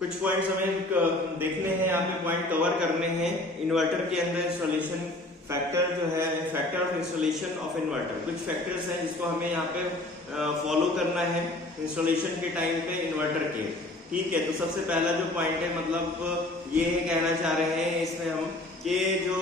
कुछ पॉइंट्स हमें देखने हैं, यहाँ पे पॉइंट कवर करने हैं। इन्वर्टर के अंदर इंस्टॉलेशन फैक्टर जो है, factor of installation of inverter, कुछ फैक्टर्स हैं जिसको हमें यहाँ पे फॉलो करना है इंस्टॉलेशन के टाइम पे इन्वर्टर के। ठीक है, तो सबसे पहला जो पॉइंट है, मतलब ये कहना चाह रहे हैं इसमें हम कि जो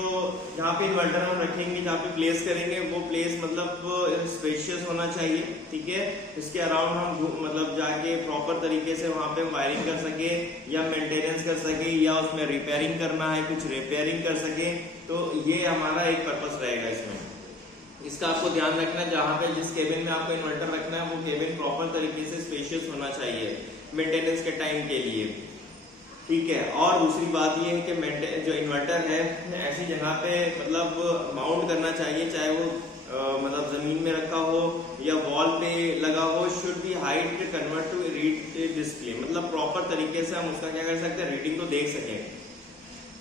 जहाँ पे इन्वर्टर हम रखेंगे, जहाँ पे प्लेस करेंगे, वो प्लेस मतलब स्पेशियस होना चाहिए। ठीक है, इसके अराउंड हम मतलब जाके प्रॉपर तरीके से वहाँ पे वायरिंग कर सके या मेंटेनेंस कर सके या उसमें रिपेयरिंग करना है, कुछ रिपेयरिंग कर सके, तो ये हमारा एक पर्पस रहेगा इसमें। इसका आपको ध्यान रखना है, जहाँ पे जिस केबिन में आपको इन्वर्टर रखना है वो केबिन प्रॉपर तरीके से स्पेशियस होना चाहिए मेंटेनेंस के टाइम के लिए। ठीक है, और दूसरी बात ये है कि जो इन्वर्टर है ऐसी जगह पे मतलब माउंट करना चाहिए, चाहे वो मतलब जमीन में रखा हो या वॉल पे लगा हो। Should be height convert to read display, मतलब प्रॉपर तरीके से हम उसका क्या कर सकते हैं, रीडिंग को देख सकें,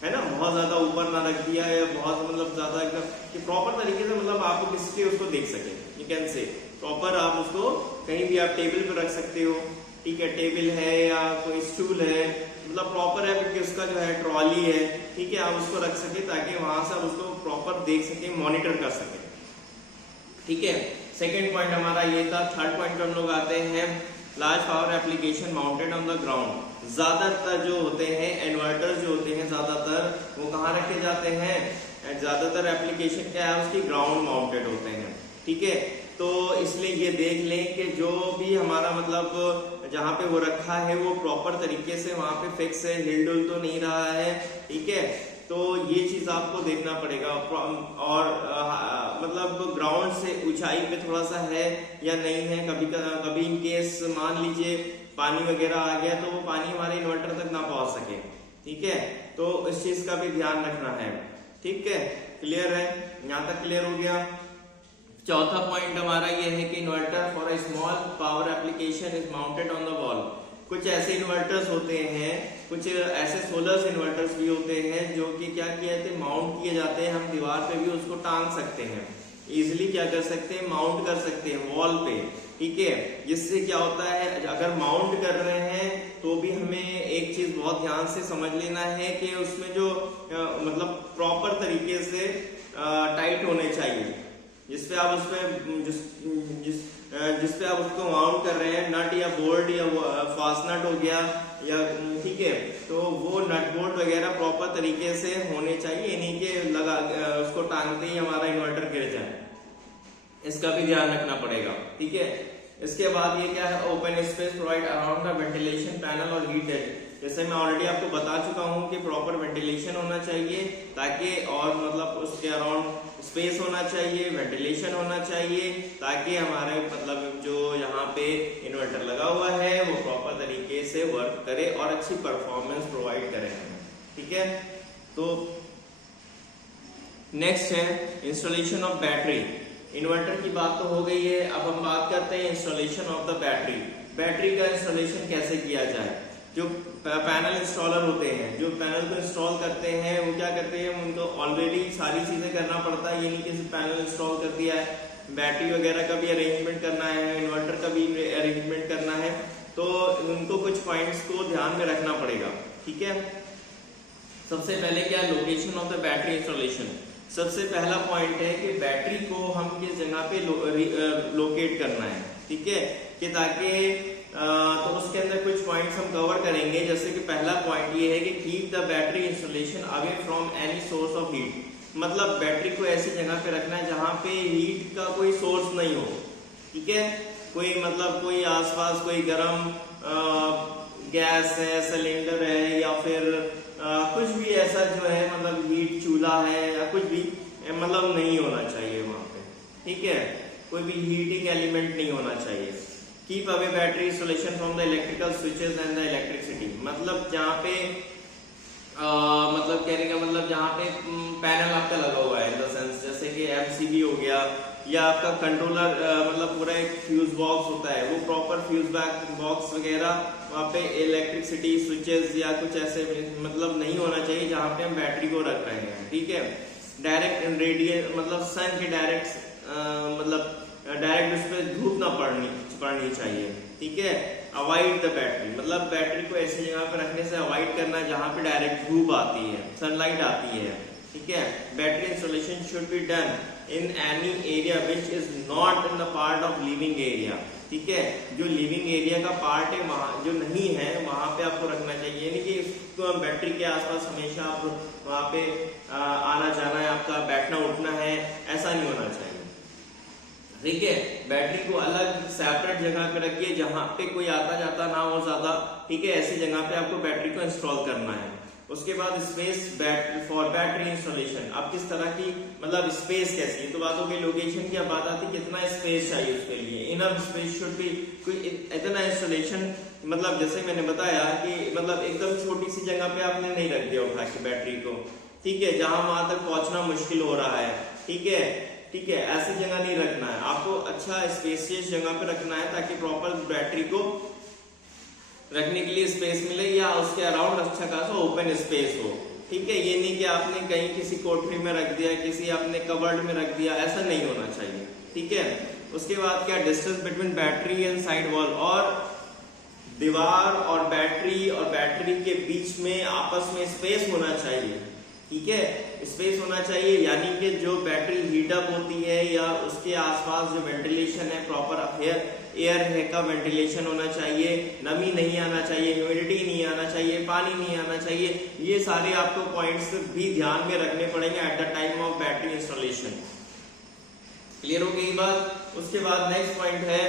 है ना। बहुत ज्यादा ऊपर ना रख दिया या बहुत मतलब ज्यादा एकदम कि प्रॉपर तरीके से मतलब आपको किसके उसको देख सके। यू कैन से प्रॉपर आप उसको कहीं भी आप टेबल पे रख सकते हो। ठीक है, टेबल है या कोई स्टूल है, मतलब प्रॉपर है कि उसका जो है ट्रॉली है, ठीक है, आप उसको रख सके ताकि वहां से आप उसको प्रॉपर देख सके, मॉनिटर कर सके। ठीक है, सेकेंड पॉइंट हमारा ये था। थर्ड पॉइंट हम लोग आते हैं large power application mounted on the ground. ज्यादातर जो होते हैं इन्वर्टर जो होते हैं ज्यादातर वो कहाँ रखे जाते हैं, ज्यादातर एप्लीकेशन क्या है उसकी ग्राउंड माउंटेड होते हैं। ठीक है, तो इसलिए ये देख लें कि जो भी हमारा मतलब जहाँ पे वो रखा है वो प्रॉपर तरीके से वहां पे फिक्स है, हिल डुल तो नहीं रहा है। ठीक है, तो ये चीज आपको देखना पड़ेगा। और मतलब ग्राउंड से ऊंचाई पे थोड़ा सा है या नहीं है। कभी इन केस मान लीजिए पानी वगैरह आ गया तो वो पानी हमारे इन्वर्टर तक ना पहुंच सके। ठीक है, तो इस चीज का भी ध्यान रखना है। ठीक है, क्लियर है, यहाँ तक क्लियर हो गया। चौथा पॉइंट हमारा ये है कि inverter for a small power application is mounted on the wall. कुछ ऐसे इन्वर्टर्स होते हैं, कुछ ऐसे सोलर इन्वर्टर्स भी होते हैं जो कि क्या किए थे, माउंट किए जाते हैं। हम दीवार पे भी उसको टांग सकते हैं, इजिली क्या कर सकते हैं, माउंट कर सकते हैं वॉल पे। ठीक है, जिससे क्या होता है, अगर माउंट कर रहे हैं तो भी हमें एक चीज बहुत ध्यान से समझ लेना है कि उसमें जो मतलब प्रॉपर तरीके से टाइट होने चाहिए। जिसपे आप उसमें जिसपे आप उसको माउंट कर रहे हैं, नट या बोल्ट या फास्टनट हो गया या ठीक है, तो वो नट बोल्ट वगैरह प्रॉपर तरीके से होने चाहिए, नहीं कि लगा उसको टांगते ही हमारा इन्वर्टर गिर जाए। इसका भी ध्यान रखना पड़ेगा। ठीक है, इसके बाद ये क्या है, open space provide around the ventilation panel और हीट एक्ट। जैसे मैं ऑलरेडी आपको बता चुका हूँ कि प्रॉपर वेंटिलेशन होना चाहिए ताकि, और मतलब उसके अराउंड स्पेस होना चाहिए, वेंटिलेशन होना चाहिए ताकि हमारे मतलब जो यहाँ पे इन्वर्टर लगा हुआ है वो प्रॉपर तरीके से वर्क करे और अच्छी परफॉर्मेंस प्रोवाइड करे। ठीक है, तो नेक्स्ट है इंस्टॉलेशन ऑफ बैटरी। इन्वर्टर की बात तो हो गई है, अब हम बात करते हैं installation of the battery. Battery का इंस्टॉलेशन कैसे किया जाए। जो पैनल इंस्टॉलर होते हैं, जो पैनल को इंस्टॉल करते हैं, वो क्या करते हैं, उनको ऑलरेडी सारी चीजें करना पड़ता है। ये नहीं कि पैनल इंस्टॉल कर दिया है, बैटरी वगैरह का भी अरेंजमेंट करना है, इन्वर्टर का भी अरेंजमेंट करना है, तो उनको कुछ पॉइंट्स को ध्यान में रखना पड़ेगा। ठीक है, सबसे पहले क्या, location of the battery installation. सबसे पहला पॉइंट है कि बैटरी को हम किस जगह पे लोकेट करना है। ठीक है, कि ताकि तो उसके अंदर कुछ पॉइंट्स हम कवर करेंगे। जैसे कि पहला पॉइंट ये है कि keep the battery installation away from any source of heat. मतलब बैटरी को ऐसी जगह पे रखना है जहां पे हीट का कोई सोर्स नहीं हो। ठीक है, कोई मतलब कोई आसपास कोई गर्म गैस है, सिलेंडर है, या फिर कुछ भी ऐसा जो है मतलब हीट चूल्हा है या कुछ भी मतलब नहीं होना चाहिए वहां पे। ठीक है, कोई भी हीटिंग एलिमेंट नहीं होना चाहिए। Keep away battery installation from the electrical switches and the electricity. मतलब जहाँ पे मतलब कहने का मतलब जहाँ पे पैनल आपका लगा हुआ है, इन द सेंस जैसे कि एमसीबी हो गया या आपका कंट्रोलर मतलब पूरा एक फ्यूज बॉक्स होता है, वो प्रॉपर फ्यूज बॉक्स वगैरह वहाँ पे इलेक्ट्रिसिटी स्विचेस या कुछ ऐसे मतलब नहीं होना चाहिए जहाँ पे हम बैटरी को रख रहे हैं। ठीक है, डायरेक्ट रेडिएट मतलब सन के डायरेक्ट मतलब डायरेक्ट उस पर धूप ना पड़नी चाहिए। ठीक है, अवॉइड द बैटरी, मतलब बैटरी को ऐसी जगह पर रखने से अवॉइड करना जहां पे डायरेक्ट धूप आती है, सनलाइट आती है, ठीक है। Battery installation should be done in any area which is not in the part of living area, ठीक है। जो लिविंग एरिया का पार्ट है वहां जो नहीं है वहां पे आपको रखना चाहिए, यानी कि बैटरी के आसपास हमेशा आप वहां पे आना जाना है, आपका बैठना उठना है, ऐसा नहीं होना चाहिए, ठीक है। बैटरी को अलग सेपरेट जगह पे रखिए जहां पे कोई आता जाता ना हो ज्यादा, ठीक है। ऐसी जगह पे आपको बैटरी को इंस्टॉल करना है। उसके बाद स्पेस फॉर बैटरी इंस्टॉलेशन, अब किस तरह की मतलब स्पेस कैसी है, तो बात हो गई लोकेशन की, अब बात आती है कितना स्पेस चाहिए उसके लिए। इनफ स्पेस शुड बी, कोई इतना इंस्टॉलेशन मतलब जैसे मैंने बताया कि मतलब एकदम छोटी सी जगह पे आपने नहीं रख दिया उठा के बैटरी को, ठीक है, जहां वहां तक पहुंचना मुश्किल हो रहा है, ठीक है, ठीक है। ऐसी जगह नहीं रखना है आपको, अच्छा स्पेसियस जगह पे रखना है ताकि प्रॉपर बैटरी को रखने के लिए स्पेस मिले या उसके अराउंड अच्छा खासा ओपन स्पेस हो, ठीक है। ये नहीं कि आपने कहीं किसी कोठरी में रख दिया, किसी अपने कवर्ड में रख दिया, ऐसा नहीं होना चाहिए, ठीक है। उसके बाद क्या, distance between battery and side wall, और दीवार और बैटरी के बीच में आपस में स्पेस होना चाहिए, ठीक है, स्पेस होना चाहिए। यानी कि जो बैटरी हीटअप होती है या उसके आसपास जो वेंटिलेशन है, प्रॉपर एयर है का वेंटिलेशन होना चाहिए, नमी नहीं आना चाहिए, ह्यूमिडिटी नहीं आना चाहिए, पानी नहीं आना चाहिए, ये सारे आपको पॉइंट्स भी ध्यान में रखने पड़ेंगे at the time of battery installation. Clear हो गई बात। उसके बाद नेक्स्ट पॉइंट है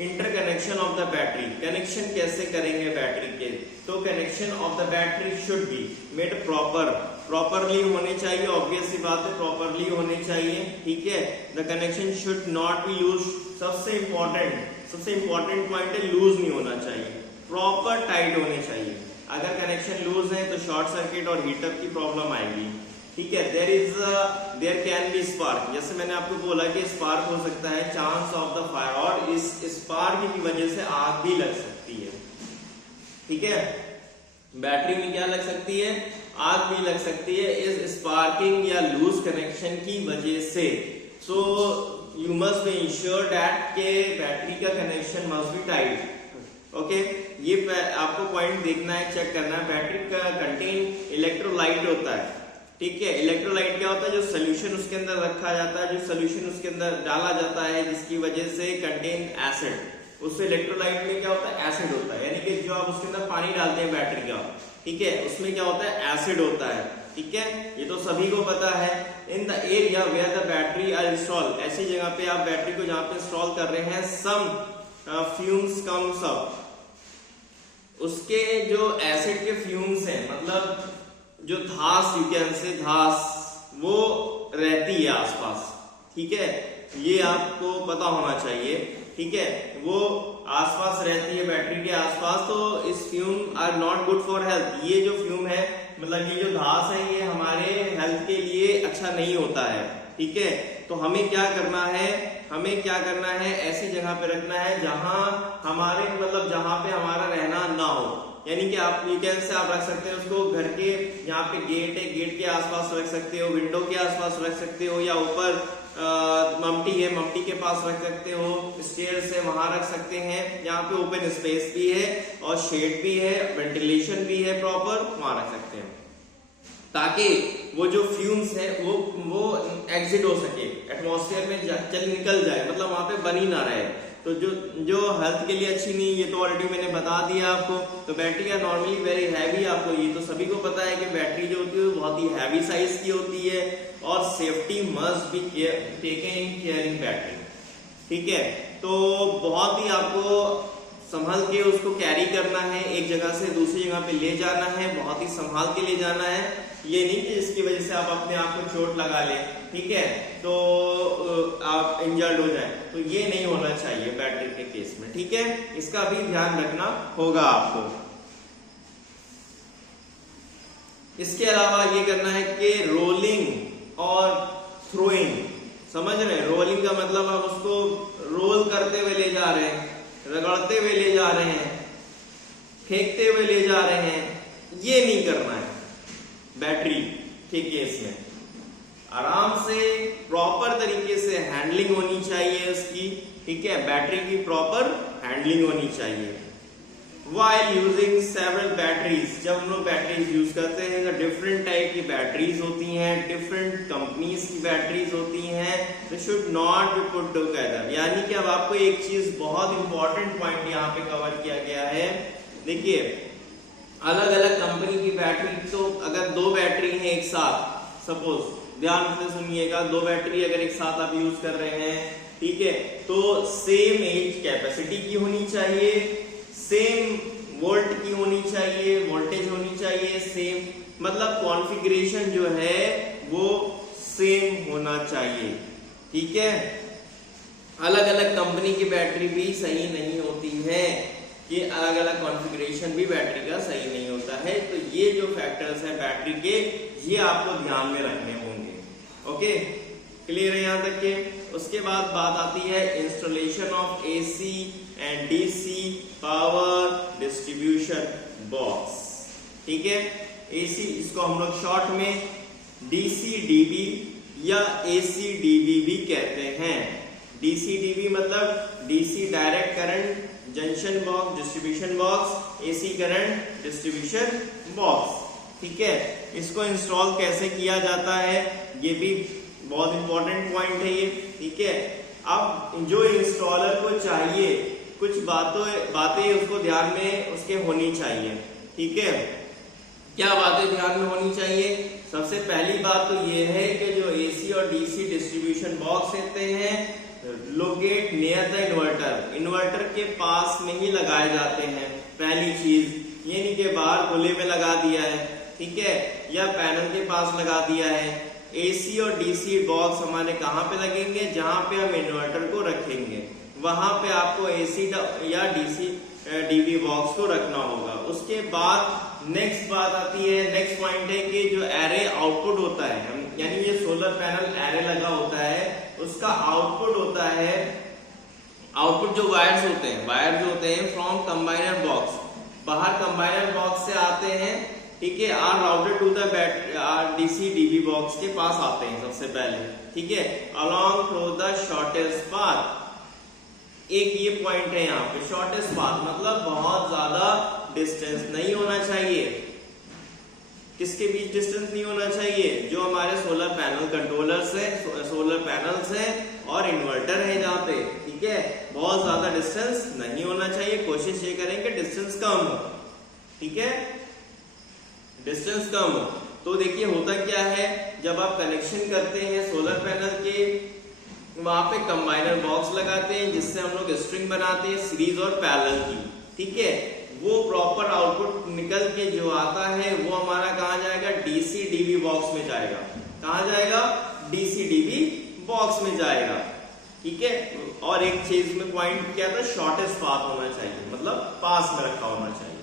interconnection of the battery, connection कैसे करेंगे बैटरी के, तो connection of the battery should be made properly होने चाहिए, ऑब्वियस सी बात है, प्रॉपरली होने चाहिए, ठीक है। The connection should not be loose, सबसे इंपॉर्टेंट पॉइंट है लूज नहीं होना चाहिए, प्रॉपर टाइट होने चाहिए। अगर कनेक्शन लूज है तो शॉर्ट सर्किट और हीटअप की प्रॉब्लम आएगी, ठीक है। देयर कैन बी स्पार्क, जैसे मैंने आपको बोला कि स्पार्क हो सकता है, चांस ऑफ द फायर, और इस स्पार्क की वजह से आग भी लग सकती है, ठीक है। बैटरी में क्या लग सकती है, आग भी लग सकती है इस स्पार्किंग या लूज कनेक्शन की वजह से। So you must be ensure that के बैटरी का connection must be tight, okay. ये आपको पॉइंट देखना है, चेक करना है। बैटरी का कंटेन इलेक्ट्रोलाइट होता है, ठीक है। इलेक्ट्रोलाइट क्या होता है, जो सोल्यूशन उसके अंदर रखा जाता है, जो सोल्यूशन उसके अंदर डाला जाता है, जिसकी वजह से कंटेन एसिड, उससे इलेक्ट्रोलाइट में क्या होता है, एसिड होता है, यानी कि जो आप उसके अंदर पानी डालते हैं बैटरी का, ठीक है, उसमें क्या होता है, एसिड होता है, ठीक है। ये तो सभी को पता है। In the area where the battery are install, ऐसी जगह पे आप बैटरी को जहां पे इंस्टॉल कर रहे हैं, सम फ्यूम्स कम्स अप, उसके जो एसिड के फ्यूम्स हैं, मतलब जो धास, यू कैन से धास, वो रहती है आसपास, ठीक है, ये आपको पता होना चाहिए, ठीक है। वो आसपास रहती है बैटरी के आसपास, तो इस fume are not good for health, ये जो फ्यूम है, मतलब ये जो धास है, ये हमारे हेल्थ के लिए अच्छा नहीं होता है, ठीक है। तो हमें क्या करना है, ऐसी जगह पे रखना है जहां हमारे मतलब जहां पे हमारा रहना ना हो, यानी कि आप वीकेंड से आप रख सकते हैं उसको घर के, यहाँ पे गेट है, गेट के आसपास रख सकते हो, विंडो के आसपास रख सकते हो, या ऊपर ममटी है, ममटी के पास रख सकते हो, स्टेयर्स है वहां रख सकते हैं, यहाँ पे ओपन स्पेस भी है और शेड भी है, वेंटिलेशन भी है प्रॉपर, वहां रख सकते हैं, ताकि वो जो फ्यूम्स है वो एग्जिट हो सके, एटमॉस्फेयर में चल निकल जाए, मतलब वहां पे बनी ना रहे। तो जो हेल्थ के लिए अच्छी नहीं, ये तो ऑलरेडी मैंने बता दिया आपको। तो बैटरी है नॉर्मली वेरी हैवी, आपको ये तो सभी को पता है कि बैटरी जो होती है वो बहुत ही हैवी साइज की होती है, और safety must be taken in caring battery, ठीक है। तो बहुत ही आपको संभल के उसको कैरी करना है, एक जगह से दूसरी जगह पे ले जाना है, बहुत ही संभाल के ले जाना है, ये नहीं कि इसकी वजह से आप अपने आप को चोट लगा ले, ठीक है, तो आप इंजर्ड हो जाए, तो ये नहीं होना चाहिए बैटरी के केस में, ठीक है। इसका भी ध्यान रखना होगा आपको। इसके अलावा ये करना है कि रोलिंग और थ्रोइंग, समझ रहे हैं, रोलिंग का मतलब हम उसको रोल करते हुए ले जा रहे हैं, रगड़ते हुए ले जा रहे हैं, फेंकते हुए ले जा रहे हैं, ये नहीं करना है बैटरी के केस में। आराम से प्रॉपर तरीके से हैंडलिंग होनी चाहिए उसकी, ठीक है, बैटरी की प्रॉपर हैंडलिंग होनी चाहिए। While using several batteries, जब हम लोग बैटरीज यूज करते हैं तो डिफरेंट टाइप की बैटरीज होती हैं, डिफरेंट कंपनीज की बैटरीज होती हैं, तो should not B put together. यानी कि अब आपको एक चीज बहुत इंपॉर्टेंट पॉइंट यहाँ पे कवर किया गया है। देखिए अलग अलग कंपनी की बैटरी, तो अगर दो बैटरी है एक साथ, सपोज ध्यान से सुनिएगा, दो बैटरी अगर एक साथ आप यूज कर रहे हैं, ठीक है, तो सेम एज कैपेसिटी की होनी चाहिए, सेम वोल्ट की होनी चाहिए, वोल्टेज होनी चाहिए सेम, मतलब कॉन्फ़िगरेशन जो है वो सेम होना चाहिए, ठीक है। अलग अलग कंपनी की बैटरी भी सही नहीं होती है, कि अलग अलग कॉन्फ़िगरेशन भी बैटरी का सही नहीं होता है। तो ये जो फैक्टर्स हैं बैटरी के, ये आपको ध्यान में रखने होंगे। ओके, क्लियर है यहाँ तक के। उसके बाद बात आती है installation of AC and DC power distribution box, ठीक है। एसी, इसको हम लोग शॉर्ट में डीसी डीबी या एसी डीबी भी कहते हैं। डीसी डीबी मतलब DC direct current junction box distribution box, AC current distribution box, ठीक है। इसको इंस्टॉल कैसे किया जाता है ये भी बहुत इंपॉर्टेंट पॉइंट है ये, ठीक है। अब जो इंस्टॉलर को चाहिए कुछ बातें उसको ध्यान में उसके होनी चाहिए, ठीक है। क्या बातें ध्यान में होनी चाहिए? सबसे पहली बात तो ये है कि जो एसी और डीसी डिस्ट्रीब्यूशन बॉक्स होते हैं locate near the inverter, inverter के पास में ही लगाए जाते हैं। पहली चीज ये नहीं कि बाहर खुले में लगा दिया है, ठीक है, या पैनल के पास लगा दिया है। एसी और डीसी बॉक्स हमारे कहाँ पे लगेंगे? जहां पे हम इन्वर्टर को रखेंगे वहां पे आपको एसी या डीसी डीबी बॉक्स को रखना होगा। उसके बाद नेक्स्ट बात आती है, नेक्स्ट पॉइंट है कि जो एरे आउटपुट होता है, यानी ये सोलर पैनल एरे लगा होता है, उसका आउटपुट होता है, आउटपुट जो वायर्स होते हैं, वायर जो होते हैं फ्रॉम कंबाइनर बॉक्स, बाहर कंबाइनर बॉक्स से आते हैं, ठीक है, are routed to the DC DB box के पास आते हैं सबसे पहले, ठीक है, along through the shortest path. एक ये पॉइंट है यहाँ पे, शॉर्टेस्ट पाथ मतलब बहुत ज्यादा डिस्टेंस नहीं होना चाहिए। किसके बीच डिस्टेंस नहीं होना चाहिए? जो हमारे सोलर पैनल कंट्रोलर्स है, सोलर पैनल्स है और इन्वर्टर है जहाँ पे, ठीक है, बहुत ज्यादा डिस्टेंस नहीं होना चाहिए। कोशिश ये करें कि डिस्टेंस कम हो, ठीक है, डिस्टेंस कम हो। तो देखिए होता क्या है, जब आप कनेक्शन करते हैं सोलर पैनल के, वहां पे कंबाइनर बॉक्स लगाते हैं जिससे हम लोग स्ट्रिंग बनाते हैं सीरीज और पैरेलल की, ठीक है, वो प्रॉपर आउटपुट निकल के जो आता है वो हमारा कहाँ जाएगा? डीसी डीबी बॉक्स में जाएगा। कहाँ जाएगा? डीसी डीबी बॉक्स में जाएगा, ठीक है। और एक चीज में पॉइंट क्या था? शॉर्टेस्ट पाथ होना चाहिए, मतलब पास में रखा होना चाहिए।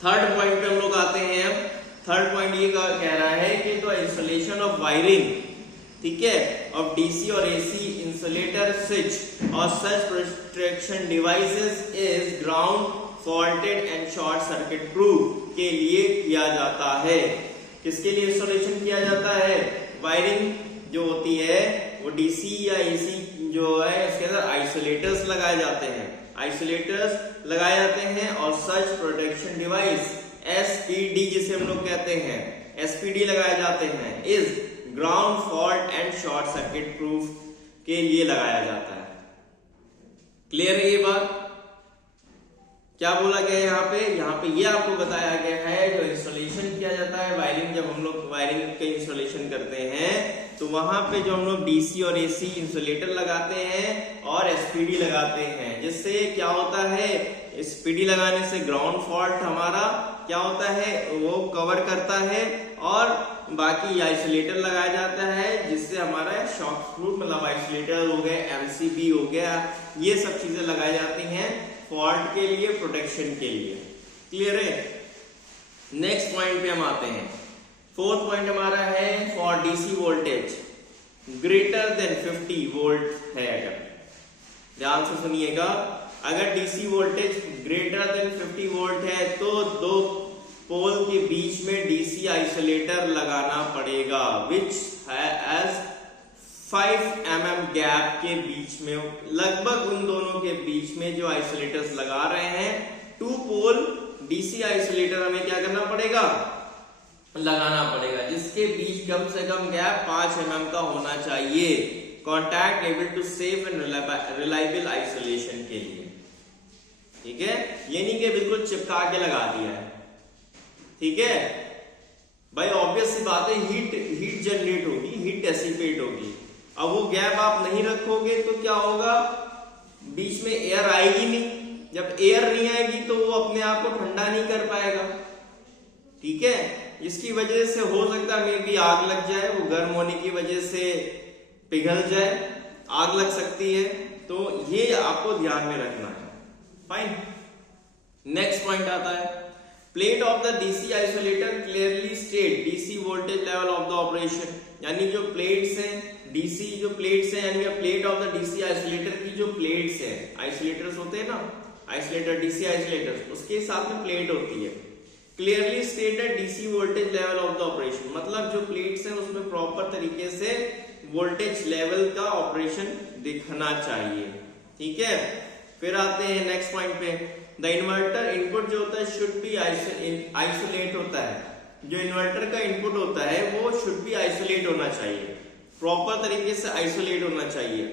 थर्ड पॉइंट पे हम लोग आते हैं। अब थर्ड पॉइंट ये कह रहा है कि तो इंस्टॉलेशन ऑफ वायरिंग, ठीक है, ऑफ डीसी और एसी इंसुलेटर स्विच और such protection devices is ground faulted and short circuit proof के लिए किया जाता है। किसके लिए इंस्टॉलेशन किया जाता है? वायरिंग जो होती है वो डीसी या एसी जो है उसके अंदर आइसोलेटर्स लगाए जाते हैं, आइसोलेटर्स लगाए जाते हैं और सच प्रोटेक्शन डिवाइस एसपीडी जिसे हम लोग कहते हैं, एसपीडी लगाए जाते हैं, is ground fault and short circuit proof के लिए लगाया जाता है। क्लियर है ये बात? क्या बोला गया यहाँ पे? यहाँ पे ये आपको बताया गया है जो इंस्टॉलेशन किया जाता है वायरिंग, जब हम लोग वायरिंग के इंस्टॉलेशन करते हैं तो वहां पे जो हम लोग डीसी और एसी इंसुलेटर लगाते हैं और एसपीडी लगाते हैं, जिससे क्या होता है, एसपीडी लगाने से ग्राउंड फॉल्ट हमारा क्या होता है वो कवर करता है, और बाकी आइसोलेटर लगाया जाता है जिससे हमारा शॉक प्रूफ, मतलब आइसोलेटर हो गए, एमसीबी हो गया, ये सब चीजें लगाई जाती हैं फॉल्ट के लिए, प्रोटेक्शन के लिए। क्लियर है? नेक्स्ट पॉइंट पे हम आते हैं। फोर्थ पॉइंट हमारा है for DC voltage greater than 50 volt है। अगर ध्यान से सुनिएगा, अगर DC voltage greater than 50 volt है तो दो पोल के बीच में डीसी आइसोलेटर लगाना पड़ेगा, विच हैज 5 mm गैप के बीच में, लगभग उन दोनों के बीच में जो आइसोलेटर्स लगा रहे हैं, 2 पोल डीसी आइसोलेटर हमें क्या करना पड़ेगा, लगाना पड़ेगा, जिसके बीच कम से कम गैप 5 mm का होना चाहिए, contact able to safe and reliable isolation के लिए। ठीक है, ये नहीं कि बिल्कुल चिपका के लगा दिया है। ठीक है भाई, ऑब्वियस सी बात है, हीट जनरेट होगी, हीट डेसिपेट होगी। अब वो गैप आप नहीं रखोगे तो क्या होगा, बीच में एयर आएगी नहीं, जब एयर नहीं आएगी तो वो अपने आप को ठंडा नहीं कर पाएगा। ठीक है, इसकी वजह से हो सकता है मे बी आग लग जाए, वो गर्म होने की वजह से पिघल जाए, आग लग सकती है, तो ये आपको ध्यान में रखना है। फाइन, नेक्स्ट पॉइंट आता है, plate of the DC isolator clearly state DC voltage level of the operation, यानी जो प्लेट्स हैं, डीसी जो प्लेट्स हैं, यानी plate of the DC isolator की जो प्लेट्स है, आइसोलेटर्स होते हैं ना, आइसोलेटर, डीसी आइसोलेटर्स, उसके साथ में प्लेट होती है, clearly stated DC voltage level of the operation, मतलब जो प्लेट्स हैं उसमें प्रॉपर तरीके से वोल्टेज लेवल का ऑपरेशन दिखना चाहिए। ठीक है, फिर आते हैं नेक्स्ट पॉइंट पे, द इन्वर्टर इनपुट जो होता है शुड बी आइसोलेट होता है, जो इन्वर्टर का इनपुट होता है वो शुड बी आइसोलेट होना चाहिए, प्रॉपर तरीके से आइसोलेट होना चाहिए।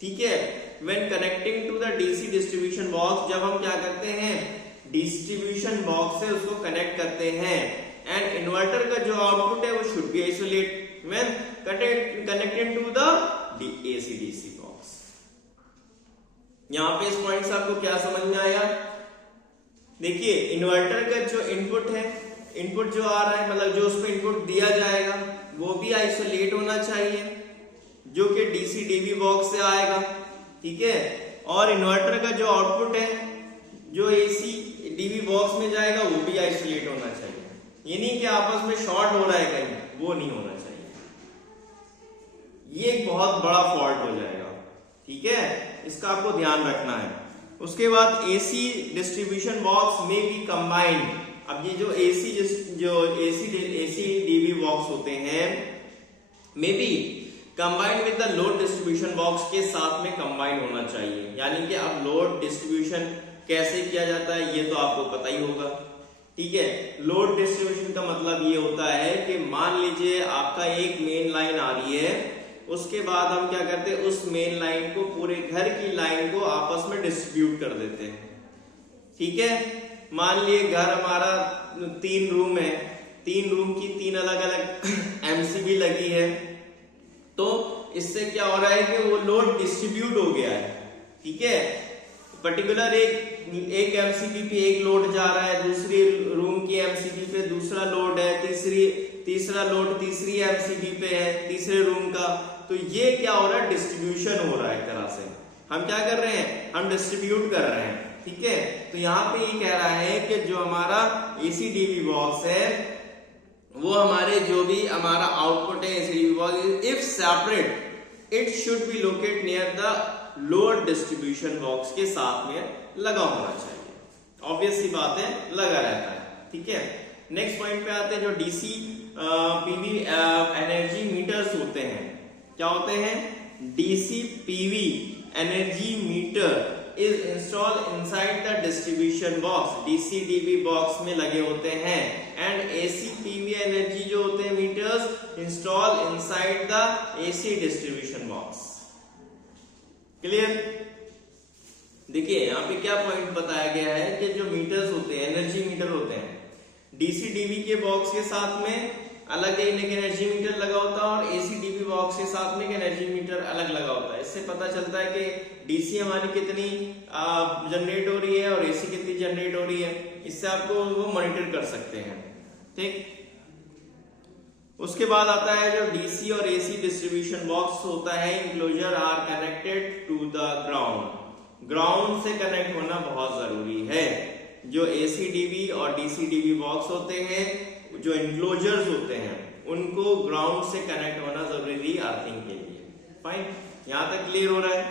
ठीक है, when connecting to the DC distribution box, जब हम क्या करते हैं, डिस्ट्रीब्यूशन बॉक्स से उसको कनेक्ट करते हैं, एंड इन्वर्टर का जो आउटपुट है वो should be isolate when connected to the AC DC box. यहां पे इस पॉइंट से आपको क्या समझ में आया, देखिए इन्वर्टर का जो इनपुट है, इनपुट जो आ रहा है, मतलब जो उसमें इनपुट दिया जाएगा वो भी आइसोलेट होना चाहिए, जो कि डीसी डीवी बॉक्स से आएगा। ठीक है, और इन्वर्टर का जो आउटपुट है जो एसी डीवी बॉक्स में जाएगा वो भी आइसोलेट होना चाहिए, ये नहीं कि आपस में शॉर्ट हो रहा है कहीं, वो नहीं होना चाहिए, ये एक बहुत बड़ा फॉल्ट हो जाएगा। ठीक है, इसका आपको ध्यान रखना है। उसके बाद एसी डिस्ट्रीब्यूशन बॉक्स में भी कंबाइंड, अब ये जो एसी डीवी बॉक्स होते हैं में भी combined with the load distribution box के साथ में कंबाइंड होना चाहिए, यानी कि अब लोड डिस्ट्रीब्यूशन कैसे किया जाता है ये तो आपको पता ही होगा। ठीक है, लोड डिस्ट्रीब्यूशन का मतलब ये होता है कि मान लीजिए आपका एक मेन लाइन आ रही है, उसके बाद हम क्या करते हैं, उस मेन लाइन को, पूरे घर की लाइन को आपस में डिस्ट्रीब्यूट कर देते हैं। ठीक है, मान लिए घर हमारा 3 रूम है, 3 रूम की 3 अलग अलग एमसीबी लगी है, तो इससे क्या हो रहा है कि वो लोड डिस्ट्रीब्यूट हो गया है। ठीक है, पर्टिकुलर एक एमसीबी पे एक लोड जा रहा है, दूसरी रूम की एमसीबी पे दूसरा लोड है, तीसरा लोड तीसरी एमसीबी पे है, तीसरे रूम का, तो ये क्या हो रहा है, डिस्ट्रीब्यूशन हो रहा है। एक तरह से हम क्या कर रहे हैं, हम डिस्ट्रीब्यूट कर रहे हैं। ठीक है, तो यहाँ पे ये कह रहा है कि जो हमारा एसी डीवी बॉक्स है वो हमारे जो भी हमारा आउटपुट है AC DV box, if separate it should be locate near the load distribution box के साथ में लगा होना चाहिए। ऑब्वियस सी बात है, लगा रहता है। ठीक है, नेक्स्ट पॉइंट पे आते हैं, जो डीसी पीवी एनर्जी मीटर्स होते हैं, क्या होते हैं, DC PV energy meter is install inside the distribution box, DC DV box में लगे होते हैं, एंड एसी पीवी एनर्जी जो होते हैं meters install inside the AC distribution box. Clear? देखिए यहाँ पे क्या पॉइंट बताया गया है कि जो मीटर्स होते हैं, एनर्जी मीटर होते हैं, डीसी डीवी के बॉक्स के साथ में अलग एक एनर्जी मीटर लगा होता है और एसी डीवी बॉक्स के साथ में एक एनर्जी मीटर अलग लगा होता है। इससे पता चलता है कि डीसी हमारी कितनी जनरेट हो रही है और एसी कितनी जनरेट हो रही है, इससे आपको वो मॉनिटर कर सकते हैं। ठीक, उसके बाद आता है जो डीसी और एसी डिस्ट्रीब्यूशन बॉक्स होता है, enclosure are connected to the ground, ground से कनेक्ट होना बहुत जरूरी है। जो एसी डीवी और डीसी डीवी बॉक्स होते हैं, जो इंक्लोजर्स होते हैं, उनको ग्राउंड से कनेक्ट होना जरूरी है अर्थिंग के लिए। फाइन, यहां तक क्लियर हो रहा है?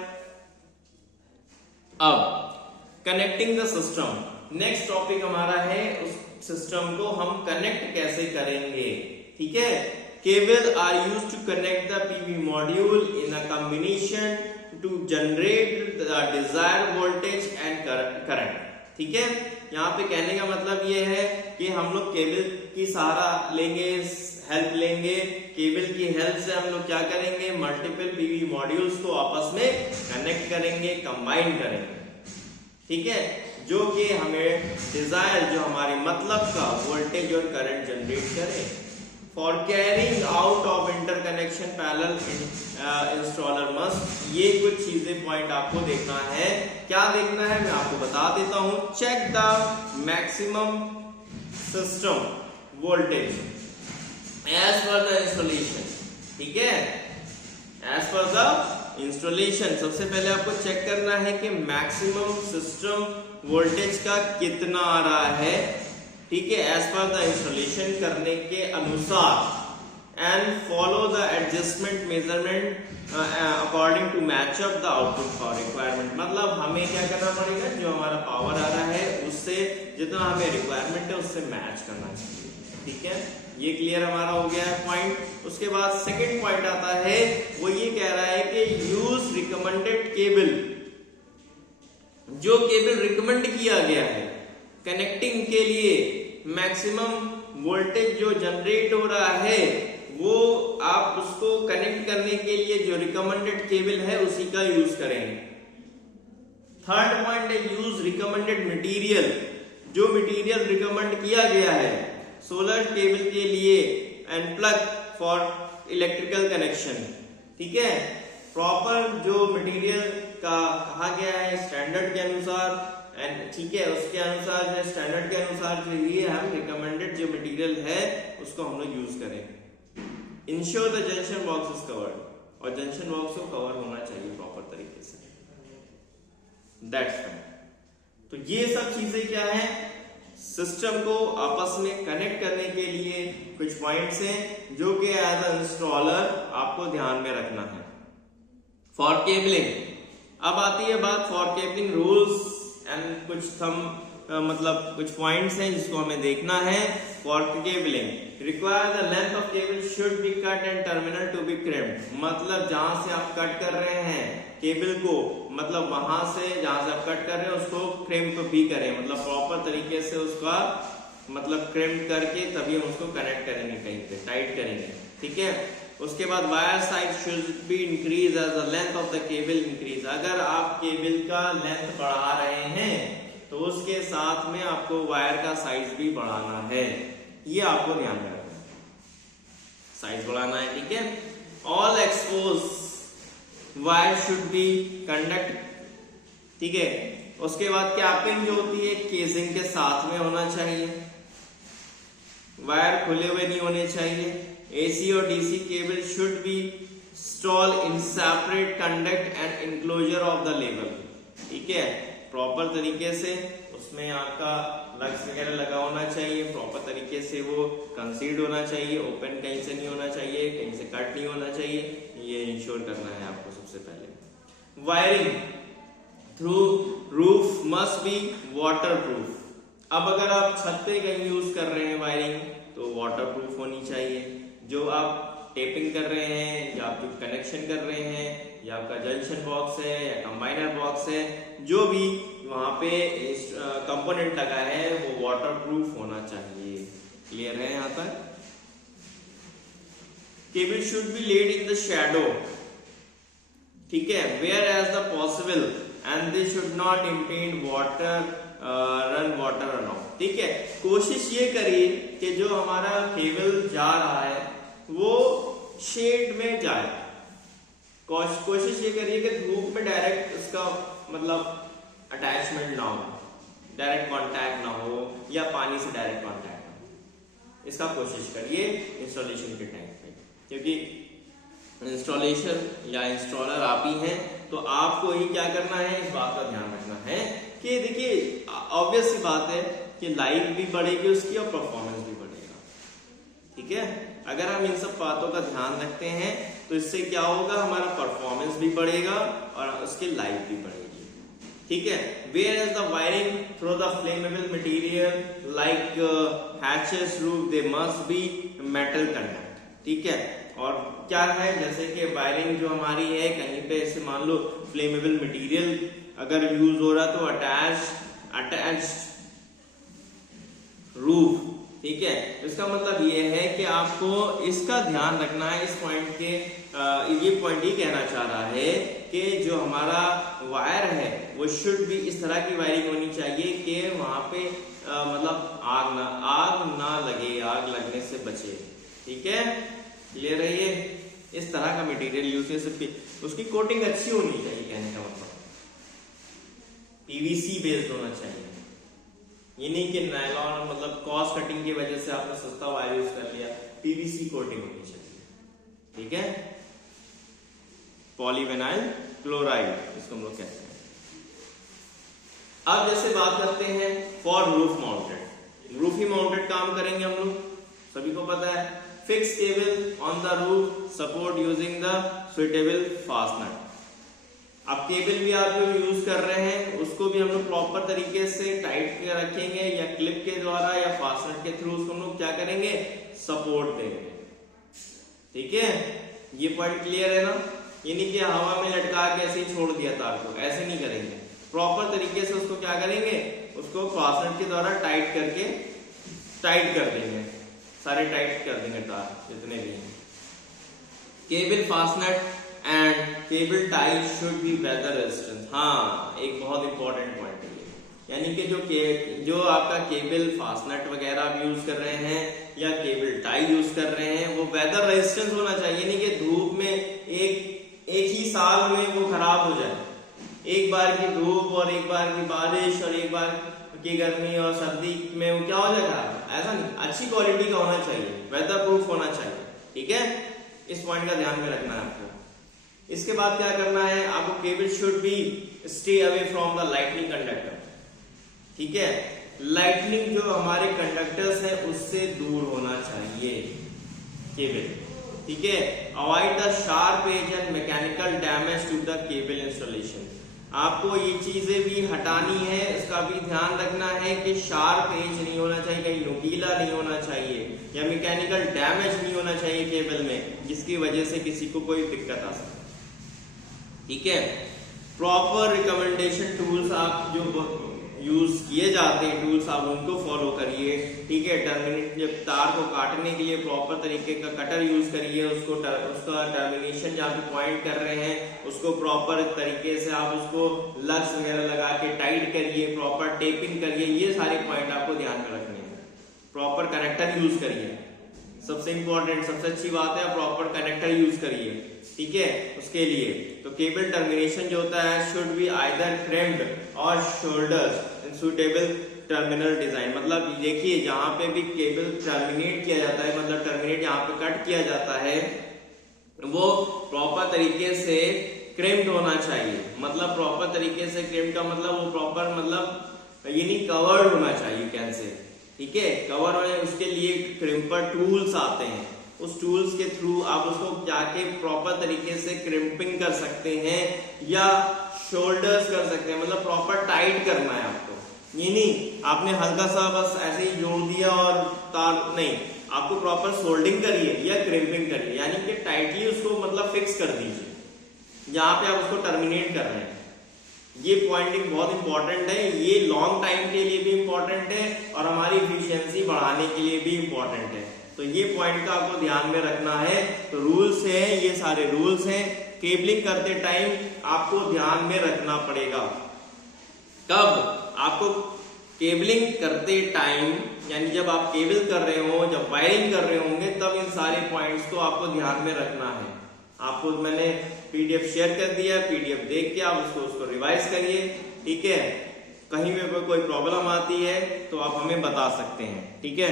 अब connecting the system, next topic हमारा है, उस सिस्टम को हम कनेक्ट कैसे करेंगे। ठीक है, cable are used to connect the PV module in a combination to generate the desired voltage and current. ठीक है, यहाँ पे कहने का मतलब ये है कि हम लोग केबल की सहारा लेंगे, हेल्प लेंगे। केबल की हेल्प से हम लोग क्या करेंगे, मल्टीपल पीवी मॉड्यूल्स को आपस में कनेक्ट करेंगे, कंबाइन करेंगे। ठीक है, जो कि हमें डिजायर, जो हमारे मतलब का वोल्टेज और करंट जनरेट करे। For carrying out of interconnection parallel installer must, ये कुछ चीजें पॉइंट आपको देखना है। क्या देखना है मैं आपको बता देता हूं। Check the maximum system voltage as per the installation. ठीक है, एज पर द इंस्टॉलेशन सबसे पहले आपको चेक करना है कि मैक्सिमम सिस्टम वोल्टेज का कितना आ रहा है। ठीक है, एज पर द इंस्टॉलेशन करने के अनुसार and follow the adjustment measurement according to match up the output for requirement. मतलब हमें क्या करना पड़ेगा, जो हमारा पावर आ रहा है उससे जितना हमें रिक्वायरमेंट है उससे मैच करना चाहिए। ठीक है, ये क्लियर हमारा हो गया है पॉइंट। उसके बाद सेकंड पॉइंट आता है, वो ये कह रहा है कि यूज रिकमेंडेड केबल। जो केबल रिकमेंड किया गया है कनेक्टिंग के लिए, मैक्सिमम वोल्टेज जो जनरेट हो रहा है वो आप उसको कनेक्ट करने के लिए जो रिकमेंडेड केबल है उसी का यूज करेंगे। थर्ड पॉइंट है यूज रिकमेंडेड मटेरियल। जो मटेरियल रिकमेंड किया गया है सोलर केबल के लिए and plug for electrical connection. ठीक है, प्रॉपर जो मटेरियल का कहा गया है स्टैंडर्ड के अनुसार एंड ठीक है उसके अनुसार जो स्टैंडर्ड के अनुसार जो ये हम रिकमेंडेड जो मटेरियल है उसको हम लोग यूज करें। Ensure the junction box is covered, और जंक्शन बॉक्स को कवर होना चाहिए प्रॉपर तरीके से। That's fine. तो ये सब चीजें क्या है, सिस्टम को आपस में कनेक्ट करने के लिए कुछ पॉइंट्स हैं जो कि एज अ इंस्टॉलर आपको ध्यान में रखना है। फॉर केबलिंग, अब आती है बात फॉर केबलिंग रूल्स एंड कुछ मतलब कुछ पॉइंट्स हैं जिसको हमें देखना है। For cabling require the length of cable should be cut and terminal to be crimped. मतलब जहां से आप कट कर रहे हैं केबल को, मतलब वहां से जहां से आप कट कर रहे हैं उसको क्रिम्प भी करें, मतलब प्रॉपर तरीके से उसका मतलब क्रिम्प करके तभी हम उसको कनेक्ट करेंगे, कहीं पे टाइट करेंगे। ठीक है, उसके बाद wire size should be increase as the length of the cable increase. अगर आप केबल का लेंथ बढ़ा रहे हैं तो उसके साथ में आपको वायर का साइज भी बढ़ाना है, ये आपको ध्यान में रखना है, साइज बढ़ाना है। ठीक है, all expose wire should be conduct. ठीक है, उसके बाद कैपिंग जो होती है केसिंग के साथ में होना चाहिए, वायर खुले हुए नहीं होने चाहिए। AC और DC cable should B install in separate conduct and enclosure of the level. ठीक है, प्रॉपर तरीके से उसमें आपका लग्स वगैरह लगा होना चाहिए, प्रॉपर तरीके से वो कंसील्ड होना चाहिए, ओपन कहीं से नहीं होना चाहिए, कहीं से कट नहीं होना चाहिए, ये इंश्योर करना है आपको सबसे पहले। Wiring through roof must be waterproof. अब अगर आप छत पे कहीं यूज कर रहे हैं वायरिंग तो वाटरप्रूफ होनी चाहिए। जो आप टेपिंग कर रहे हैं या आप जो कनेक्शन कर रहे हैं या आपका जंक्शन बॉक्स है या कंबाइनर बॉक्स है, जो भी वहां पे कंपोनेंट लगा है वो वाटरप्रूफ होना चाहिए। क्लियर है यहाँ तक? Cable should be laid in the shadow. ठीक है, where as the possible and they should not impede water run water run off. ठीक है, कोशिश ये करिए कि जो हमारा केबल जा रहा है वो शेड में जाए। कोशिश ये करिए कि धूप में डायरेक्ट उसका मतलब अटैचमेंट ना हो, डायरेक्ट कांटेक्ट ना हो या पानी से डायरेक्ट कांटेक्ट ना हो। इसका कोशिश करिए इंस्टॉलेशन के टाइम पे, क्योंकि इंस्टॉलेशन या इंस्टॉलर आप ही हैं तो आपको ही क्या करना है, इस बात का ध्यान रखना है कि देखिए ऑब्वियस सी बात है कि लाइफ भी बढ़ेगी उसकी और परफॉर्मेंस भी बढ़ेगा। ठीक है, अगर हम इन सब बातों का ध्यान रखते हैं तो इससे क्या होगा, हमारा परफॉर्मेंस भी बढ़ेगा और उसकी लाइफ भी बढ़ेगी। ठीक है, where is the wiring through the flammable material like hatches roof they must be metal conduct. ठीक है। और क्या है, जैसे कि वायरिंग जो हमारी है, कहीं पे ऐसे मान लो फ्लेमेबल मटेरियल अगर यूज हो रहा तो अटैच रूफ, ठीक है। इसका मतलब ये है कि आपको इसका ध्यान रखना है, इस पॉइंट के ये पॉइंट ही कहना चाह रहा है कि जो हमारा वायर है वो शुड भी इस तरह की वायरिंग होनी चाहिए कि वहां पे मतलब आग ना लगे, आग लगने से बचे, ठीक है। क्लियर है ये? इस तरह का मटेरियल यूज कर सकते, उसकी कोटिंग अच्छी होनी चाहिए, कहने का मतलब पीवीसी बेस्ड होना चाहिए। ये नहीं कि नायलॉन मतलब कॉस्ट कटिंग की वजह से आपने सस्ता वायर यूज कर लिया, पीवीसी कोटिंग होनी चाहिए, ठीक है। पॉलीविनाइल क्लोराइड इसको हम लोग कहते हैं। अब जैसे बात करते हैं for roof mounted, roof he mounted काम करेंगे हम लोग, सभी को पता है। Fix cable on the roof support using the suitable fastener. अब केबल भी आप जो यूज कर रहे हैं उसको भी हम लोग प्रॉपर तरीके से टाइट के रखेंगे, या क्लिप के द्वारा या फास्टनर के थ्रू उसको हम लोग क्या करेंगे, सपोर्ट देंगे, ठीक है। ये पॉइंट क्लियर है ना? ये नहीं कि हवा में लटका के ऐसे ही छोड़ दिया तार को, ऐसे नहीं करेंगे। प्रॉपर तरीके से उसको क्या करेंगे, उसको फास्टनर के द्वारा टाइट करके टाइट कर देंगे, सारे टाइट कर देंगे तार जितने भी हैं। Cable fastener and cable tie should be weather resistance. हाँ, एक बहुत इंपॉर्टेंट पॉइंट है ये, यानी कि जो आपका केबल फास्टनट वगैरह आप यूज कर रहे हैं या केबल टाई यूज कर रहे हैं वो वेदर रेजिस्टेंस होना चाहिए, नहीं कि धूप में एक ही साल में वो खराब हो जाए। एक बार की धूप और एक बार की बारिश और एक बार की गर्मी और सर्दी में वो क्या हो जाएगा, ऐसा नहीं। अच्छी क्वालिटी का होना चाहिए, वेदर प्रूफ होना चाहिए, ठीक है। इस पॉइंट का ध्यान में रखना है आपको। इसके बाद क्या करना है आपको, cable should be stay away from the lightning conductor, ठीक है। लाइटनिंग जो हमारे कंडक्टर्स है उससे दूर होना चाहिए केबल, ठीक है। Avoid the sharp edge and mechanical damage to the cable installation. आपको ये चीजें भी हटानी है, इसका भी ध्यान रखना है कि शार्प एज नहीं होना चाहिए, कहीं नुकीला नहीं होना चाहिए, या मैकेनिकल डैमेज नहीं होना चाहिए केबल में, जिसकी वजह से किसी को कोई दिक्कत आ सके, ठीक है। प्रॉपर रिकमेंडेशन टूल्स आप जो यूज किए जाते हैं, टूल्स आप उनको फॉलो करिए, ठीक है। टर्मिनेट जब तार को काटने के लिए प्रॉपर तरीके का कटर यूज करिए, उसका टर्मिनेशन जहाँ पे पॉइंट कर रहे हैं उसको प्रॉपर तरीके से आप उसको लग्स वगैरह लगा के टाइट करिए, प्रॉपर टेपिंग करिए, ये सारे पॉइंट आपको ध्यान में रखने हैं। प्रॉपर कनेक्टर यूज करिए, सबसे इंपॉर्टेंट सबसे अच्छी बात है, प्रॉपर कनेक्टर यूज करिए, ठीक है। उसके लिए तो केबल टर्मिनेशन जो होता है शुड बी आइदर क्रेम्ड और शोल्डर्स इन सुटेबल टर्मिनल डिजाइन। मतलब देखिए जहां पे भी केबल टर्मिनेट किया जाता है, मतलब टर्मिनेट जहां पे कट किया जाता है वो प्रॉपर तरीके से क्रेम्ड होना चाहिए। मतलब प्रॉपर तरीके से क्रेम्ड का मतलब वो प्रॉपर मतलब ये नहीं कवर्ड होना चाहिए, कैसे, ठीक है। कवर होने उसके लिए क्रिम्पर टूल्स आते हैं, उस टूल्स के थ्रू आप उसको जाके प्रॉपर तरीके से क्रिम्पिंग कर सकते हैं या शोल्डर्स कर सकते हैं, मतलब प्रॉपर टाइट करना है आपको। ये नहीं आपने हल्का सा बस ऐसे ही जोड़ दिया और तार नहीं, आपको प्रॉपर सोल्डिंग करिए या क्रिम्पिंग करिए, यानी कि टाइटली उसको मतलब फिक्स कर दीजिए जहां पे आप उसको टर्मिनेट कर रहे हैं। ये पॉइंटिंग बहुत इंपॉर्टेंट है, ये लॉन्ग टाइम के लिए भी इंपॉर्टेंट है और हमारी इफिशियंसी बढ़ाने के लिए भी इंपॉर्टेंट है। तो ये पॉइंट का आपको ध्यान में रखना है। तो रूल्स है, ये सारे रूल्स हैं, केबलिंग करते टाइम आपको ध्यान में रखना पड़ेगा। कब आपको केबलिंग करते टाइम, यानी जब आप केबल कर रहे हो, जब वायरिंग कर रहे होंगे, तब इन सारे पॉइंट्स को आपको ध्यान में रखना है। आपको मैंने पीडीएफ शेयर कर दिया, पीडीएफ देख के आप उसको रिवाइज करिए, ठीक है। कहीं में कोई प्रॉब्लम आती है तो आप हमें बता सकते हैं, ठीक है।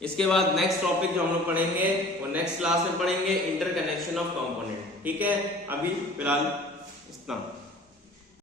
इसके बाद नेक्स्ट टॉपिक जो हम लोग पढ़ेंगे वो नेक्स्ट क्लास में पढ़ेंगे, इंटरकनेक्शन ऑफ कंपोनेंट, ठीक है। अभी फिलहाल इतना।